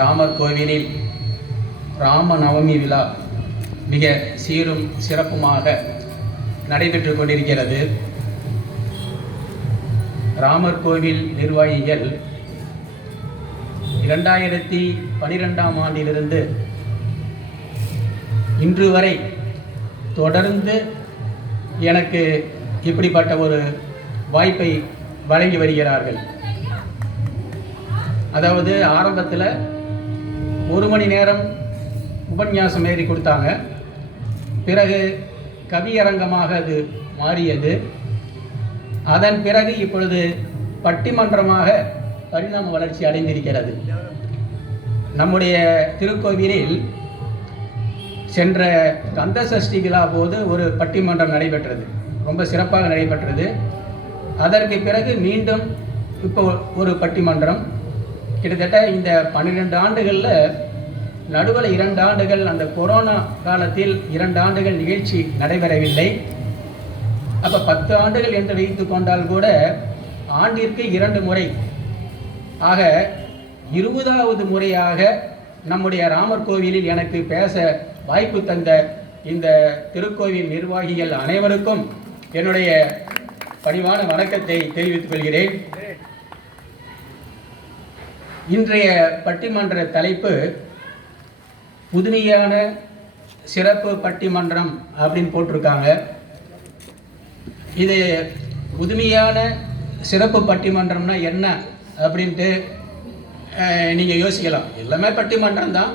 ராமர் கோவிலில் ராமநவமி விழா மிக சீரும் சிறப்புமாக நடைபெற்று கொண்டிருக்கிறது. ராமர் கோவில் நிர்வாகிகள் 2012ஆம் ஆண்டிலிருந்து இன்று வரை தொடர்ந்து எனக்கு இப்படிப்பட்ட ஒரு வாய்ப்பை வழங்கி வருகிறார்கள். அதாவது ஆரம்பத்தில் 1 மணி நேரம் உபன்யாசம் எழுதி கொடுத்தாங்க. பிறகு கவியரங்கமாக அது மாறியது. அதன் பிறகு இப்பொழுது பட்டிமன்றமாக பரிணாம வளர்ச்சி அடைந்திருக்கிறது. நம்முடைய திருக்கோவிலில் சென்ற கந்த சஷ்டி விழா போது ஒரு பட்டிமன்றம் நடைபெற்றது, ரொம்ப சிறப்பாக நடைபெற்றது. அதற்கு பிறகு மீண்டும் இப்போ ஒரு பட்டிமன்றம். கிட்டத்தட்ட இந்த 12 ஆண்டுகளில் நடுவில் 2 ஆண்டுகள் அந்த கொரோனா காலத்தில் 2 ஆண்டுகள் நிகழ்ச்சி நடைபெறவில்லை. அப்போ 10 ஆண்டுகள் என்று வைத்து கொண்டால் கூட ஆண்டிற்கு 2 முறை ஆக 20வது முறையாக நம்முடைய ராமர் கோவிலில் எனக்கு பேச வாய்ப்பு தந்த இந்த திருக்கோவில் நிர்வாகிகள் அனைவருக்கும் என்னுடைய பணிவான வணக்கத்தை தெரிவித்துக் கொள்கிறேன். இன்றைய பட்டிமன்ற தலைப்பு புதுமையான சிறப்பு பட்டிமன்றம் அப்படின்னு போட்டிருக்காங்க. இது புதுமையான சிறப்பு பட்டிமன்றம்னா என்ன அப்படின்ட்டு நீங்கள் யோசிக்கலாம். எல்லாமே பட்டிமன்றம் தான்.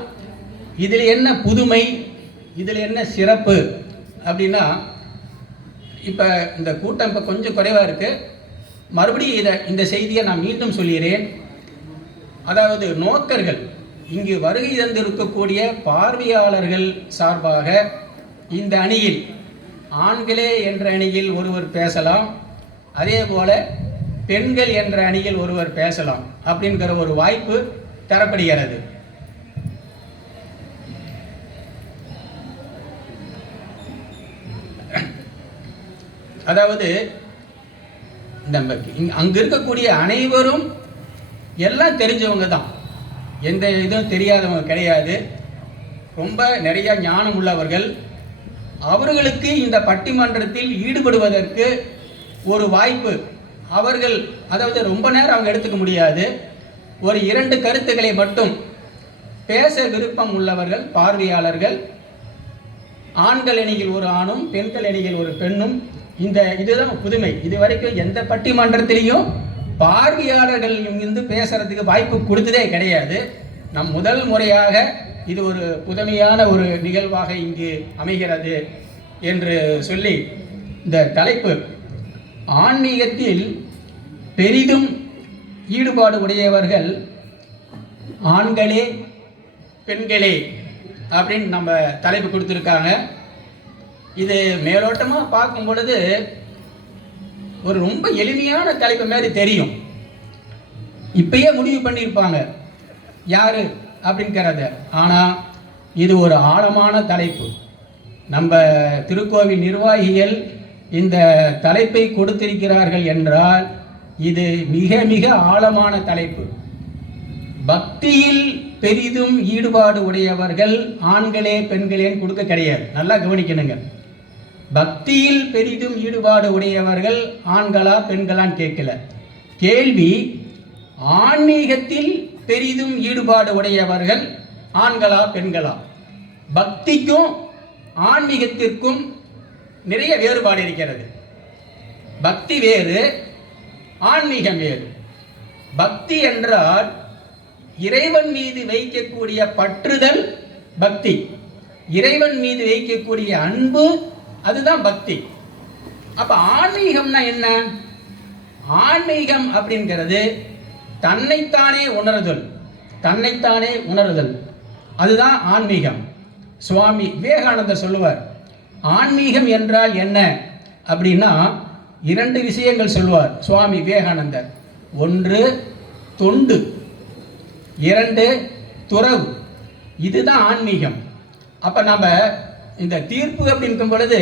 இதில் என்ன புதுமை, இதில் என்ன சிறப்பு அப்படின்னா, இப்போ இந்த கூட்டம் இப்போ கொஞ்சம் குறைவாக இருக்குது. மறுபடியும் இந்த செய்தியை நான் மீண்டும் சொல்கிறேன். அதாவது நோக்கர்கள், இங்கு வருகை தந்திருக்கக்கூடிய பார்வையாளர்கள் சார்பாக இந்த அணியில் ஆண்களே என்ற அணியில் ஒருவர் பேசலாம், அதே போல் பெண்கள் என்ற அணியில் ஒருவர் பேசலாம் அப்படிங்கிற ஒரு வாய்ப்பு தரப்படுகிறது. அதாவது நம்ம அங்கே இருக்கக்கூடிய அனைவரும் எல்லாம் தெரிஞ்சவங்க தான், எந்த இதுவும் தெரியாதவங்க கிடையாது. ரொம்ப நிறைய ஞானம் உள்ளவர்கள். அவர்களுக்கு இந்த பட்டிமன்றத்தில் ஈடுபடுவதற்கு ஒரு வாய்ப்பு. அவர்கள் அதாவது ரொம்ப நேரம் அவங்க எடுத்துக்க முடியாது. ஒரு 2 கருத்துக்களை மட்டும் பேச விருப்பம் உள்ளவர்கள் பார்வையாளர்கள், ஆண்கள் அணியில் ஒரு ஆணும் பெண்கள் அணியில் ஒரு பெண்ணும். இதுதான் புதுமை. இதுவரைக்கும் எந்த பட்டிமன்றத்திலையும் பார்வையாளர்கள் இருந்து பேசுறதுக்கு வாய்ப்பு கொடுத்ததே கிடையாது. நம் முதல் முறையாக இது ஒரு புதுமையான ஒரு நிகழ்வாக இங்கு அமைகிறது என்று சொல்லி இந்த தலைப்பு ஆன்மீகத்தில் பெரிதும் ஈடுபாடு உடையவர்கள் ஆண்களே பெண்களே அப்படின்னு நம்ம தலைப்பு கொடுத்துருக்காங்க. இது மேலோட்டமாக பார்க்கும் பொழுது ஒரு ரொம்ப எளிமையான தலைப்பு மாதிரி தெரியும். இப்பயே முடிவு பண்ணியிருப்பாங்க யாரு அப்படிங்கிறத. ஆனால் இது ஒரு ஆழமான தலைப்பு. நம்ம திருக்கோவில் நிர்வாகிகள் இந்த தலைப்பை கொடுத்திருக்கிறார்கள் என்றால் இது மிக மிக ஆழமான தலைப்பு. பக்தியில் பெரிதும் ஈடுபாடு உடையவர்கள் ஆண்களே பெண்களேன்னு கொடுக்க கிடையாது. நல்லா கவனிக்கணுங்க. பக்தியில் பெரிதும் ஈடுபாடு உடையவர்கள் ஆண்களா பெண்களான்னு கேட்கல. கேள்வி ஆன்மீகத்தில் பெரிதும் ஈடுபாடு உடையவர்கள் ஆண்களா பெண்களா. பக்திக்கும் ஆன்மீகத்திற்கும் நிறைய வேறுபாடு இருக்கிறது. பக்தி வேறு, ஆன்மீகம் வேறு. பக்தி என்றால் இறைவன் மீது வைக்கக்கூடிய பற்றுதல் பக்தி, இறைவன் மீது வைக்கக்கூடிய அன்பு, அதுதான் பக்தி. அப்ப ஆன்மீகம்னா என்ன? ஆன்மீகம் அப்படிங்கிறது தன்னைத்தானே உணர்தல், தன்னைத்தானே உணர்தல், அதுதான் ஆன்மீகம். சுவாமி விவேகானந்தர் சொல்லுவார், ஆன்மீகம் என்றால் என்ன அப்படின்னா 2 விஷயங்கள் சொல்லுவார் சுவாமி விவேகானந்தர். 1 தொண்டு, 2 துறவு. இதுதான் ஆன்மீகம். அப்போ நம்ம இந்த தீர்ப்பு அப்படின்னும் பொழுது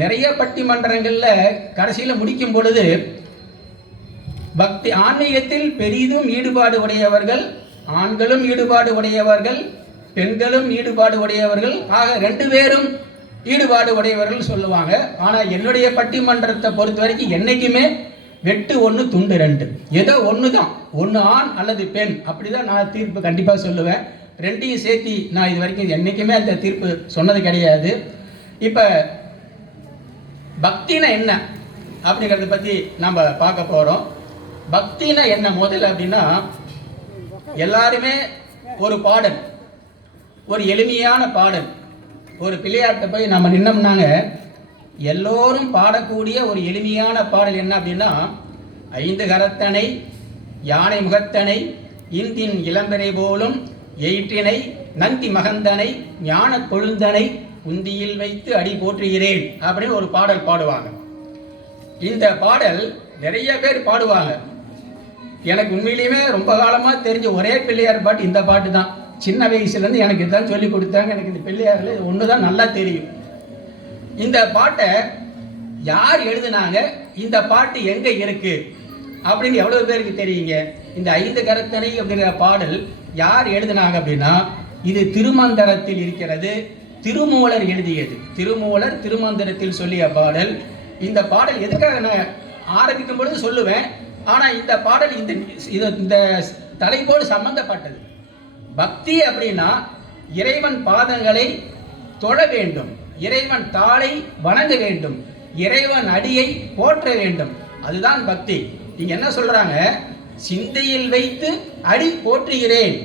நிறைய பட்டிமன்றங்களில் கடைசியில் முடிக்கும் பொழுது பக்தி ஆன்மீகத்தில் பெரிதும் ஈடுபாடு உடையவர்கள் ஆண்களும் ஈடுபாடு உடையவர்கள், பெண்களும் ஈடுபாடு உடையவர்கள், ஆக 2 பேரும் ஈடுபாடு உடையவர்கள் சொல்லுவாங்க. ஆனால் என்னுடைய பட்டிமன்றத்தை பொறுத்த வரைக்கும் என்றைக்குமே வெட்டு 1 துண்டு 2, ஏதோ ஒன்று தான், ஒன்று ஆண் அல்லது பெண், அப்படி தான் நான் தீர்ப்பு கண்டிப்பாக சொல்லுவேன். 2ஐயும் சேர்த்தி நான் இது வரைக்கும் என்றைக்குமே அந்த தீர்ப்பு சொன்னது கிடையாது. இப்போ பக்தினா என்ன அப்படிங்கிறத பற்றி நம்ம பார்க்க போகிறோம். பக்தினா என்ன முதல்ல அப்படின்னா, எல்லாருமே ஒரு பாடல், ஒரு எளிமையான பாடல், ஒரு பிள்ளையார்கிட்ட போய் நம்ம நின்னோம்னாங்க எல்லோரும் பாடக்கூடிய ஒரு எளிமையான பாடல் என்ன அப்படின்னா, 5 கரத்தனை யானை முகத்தனை இந்தின் இளம்பெறை போலும் எயிற்றினை நந்தி மகந்தனை ஞான கொழுந்தனை உந்தியில் வைத்து அடி போற்றுகிறேன் அப்படின்னு ஒரு பாடல் பாடுவாங்க. இந்த பாடல் நிறைய பேர் பாடுவாங்க. எனக்கு உண்மையிலேயுமே ரொம்ப காலமாக தெரிஞ்ச ஒரே பிள்ளையார் பாட்டு இந்த பாட்டு தான். சின்ன வயசுலேருந்து எனக்கு இதுதான் சொல்லி கொடுத்தாங்க. எனக்கு இந்த பிள்ளையாரில் ஒன்று தான் நல்லா தெரியும். இந்த பாட்டை யார் எழுதுனாங்க, இந்த பாட்டு எங்கே இருக்கு அப்படின்னு எவ்வளோ பேருக்கு தெரியுங்க? இந்த 5 கரத்தனை அப்படிங்கிற பாடல் யார் எழுதினாங்க அப்படின்னா, இது திருமந்திரத்தில் இருக்கிறது. திருமூலர் எழுதியது. திருமூலர் திருமந்திரத்தில் சொல்லிய பாடல். இந்த பாடல் எதுக்காக நான் ஆரம்பிக்கும் பொழுது சொல்லுவேன், ஆனால் இந்த பாடல் இந்த தலைப்போடு சம்பந்தப்பட்டது. பக்தி அப்படின்னா இறைவன் பாதங்களை தொழ வேண்டும், இறைவன் தாளை வணங்க வேண்டும், இறைவன் அடியை போற்ற வேண்டும், அதுதான் பக்தி. இங்க என்ன சொல்றாங்க, சிந்தையில் வைத்து அடி போற்றுகிறேன்